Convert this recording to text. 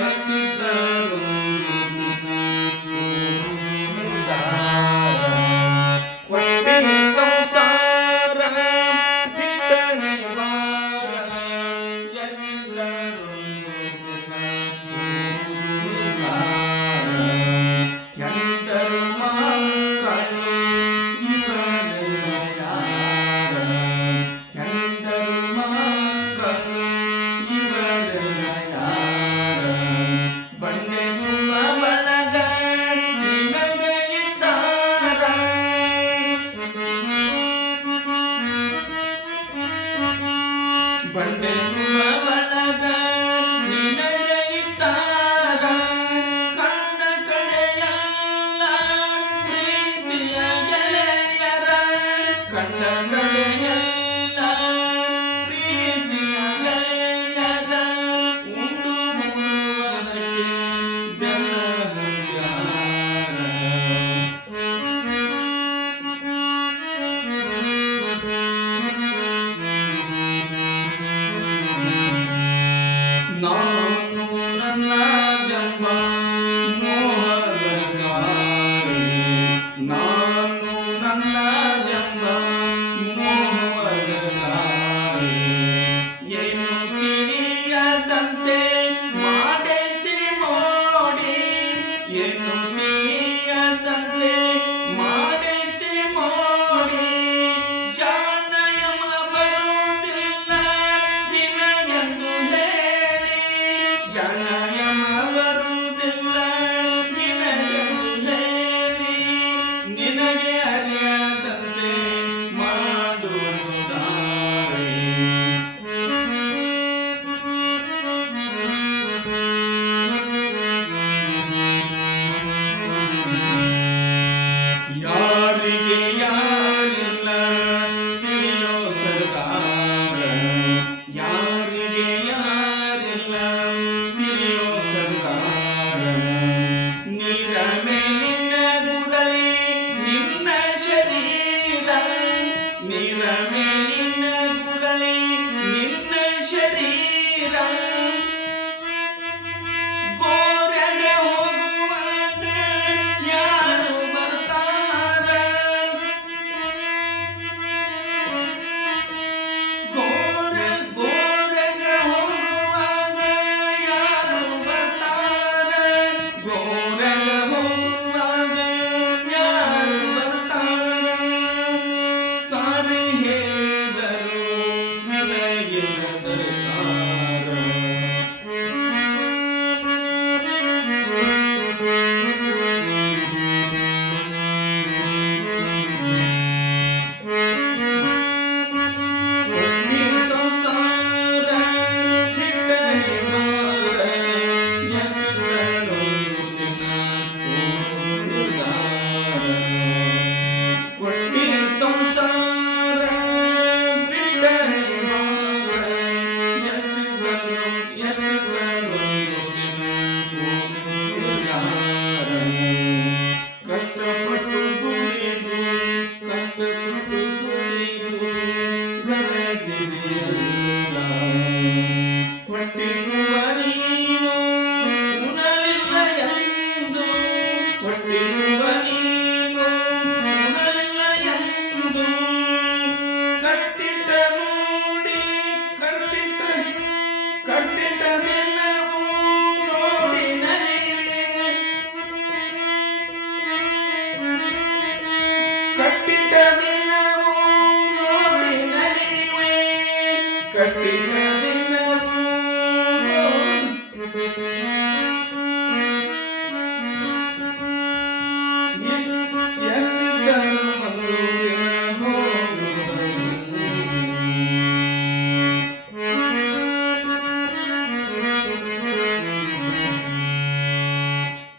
ಎಷ್ಟಿದ್ದರೂ ನಿರ್ಧಾರ ಕೊಟ್ಟಿ ಸಂಸಾರ ಬಿಟ್ಟನೆ ಬಾರ ಎಷ್ಟಿದ್ದರೂ ನಿರ್ಧಾರ ಎಂದರು ಮಕ್ಕಳು ಇವರೆಲ್ಲ ಯಾರ ಎಂದರು ಮಕ್ಕಳು ಇವರೆಲ್ಲ ಯಾರ ಬಂಡೆ ತುಂಬ ಬಳಗ ನಿನಗೆ ಇದ್ದಾರ ಬಂಡೆ ತುಂಬ ಬಳಗ ನಿನಗೆ ಇದ್ದಾರ ಕಣ್ಣ ಕಡೆಯಲ್ಲ ಪ್ರೀತಿಯ ಗೆಳೆಯರ ಕಣ್ಣ ಕಡೆಯಲ್ಲ ಪ್ರೀತಿಯ ಗೆಳೆಯರ ಉಂಡು ಮುಳುವನಕ್ಕೆ ಬೆಲ್ಲ ಹಂಗ್ಯಾರ ನಾನು ನನ್ನದೆಂಬ ಮೋಹದಗಾರಿ ನಾನು ನನ್ನದೆಂಬ ಮೋಹದಗಾರಿ ಏನು ತಿಳಿಯದಂತೆ ಮಾಡೈತಿ ಮೋಡಿ ಏನು ತಿಳಿಯದಂತೆ ಮಾಡೈತಿ ಮೋಡಿ ಜಾನಯಮ ಬರುವುದಿಲ್ಲ ನಿನಗೆಂದು ಹೇಳಿ ಜಾನಯಮ ಬರುವುದಿಲ್ಲ ನಿನಗೆಂದು ಹೇಳಿ ನಿನಗೆ ಅರಿಯದಂತೆ ಮಾಡುವನು ದಾರಿ ಯಾರಿಗೆ ಯಾರಿಲ್ಲ ತಿಳಿಯೋ ಸರ್ದಾರ ಯಾರಿಗೆ ಯಾರಿಲ್ಲ ತಿಳಿಯೋ ಸರ್ದಾರ ನೀರ ಮೇಲಿನ ಗುರಳಿ ನಿನ್ನ ಶರೀರ ನೀರ ಮೇಲಿನ ಗುರಳಿ ನಿನ್ನ ಶರೀರ ಗೋರೆಗೆ ಹೋಗುವಾಗ ಯಾರು ಬರ್ತಾರ ಗೋರೆಗೆ ಹೋಗುವಾಗ ಯಾರು ಬರ್ತಾರ ಗೋರೆಗೆ ಹೋಗುವಾಗ ಯಾರು ಬರ್ತಾರ ಸಾರಿ ಹೇಳಿದರು ನಿನಗಿಲ್ಲದ ಕಾರ ಕೊಟ್ಟಿ ಸಂಸಾರ ಬಿಟ್ಟನೆ ಬಾರ ಎಷ್ಟಿದ್ದರೂ ನಿರ್ಧಾರ ಕೊಟ್ಟಿ ಸಂಸಾರ ಬಿಟ್ಟನೆ ಬಾರ ಎಷ್ಟಿದ್ದರೂ ನಿರ್ಧಾರ ಕಷ್ಟಪಟ್ಟು ದುಡಿದು ಕಷ್ಟಪಟ್ಟು ದುಡಿದು ಗಳಿಸಿದೆಯಲ್ಲ ಹೊಟ್ಟಿರುವ ನೀನು ಉಣಲಿಲ್ಲ ಎಂದು ಹೊಟ್ಟಿರುವ ನೀನು ಉಣಲಿಲ್ಲ ಎಂದು ಕಟ್ಟಿಟ್ಟ ನೋಡಿ ಕಟ್ಟಿಟ್ಟ ದಿನವೂ ನೋಡಿ ನಲಿವೆ ಕಟ್ಟಿಟ್ಟ ದಿನವೂ ನೋಡಿ ನಲಿವೆ ಕಟ್ಟಿಟ್ಟ ದಿನವೂ ನೋಡಿ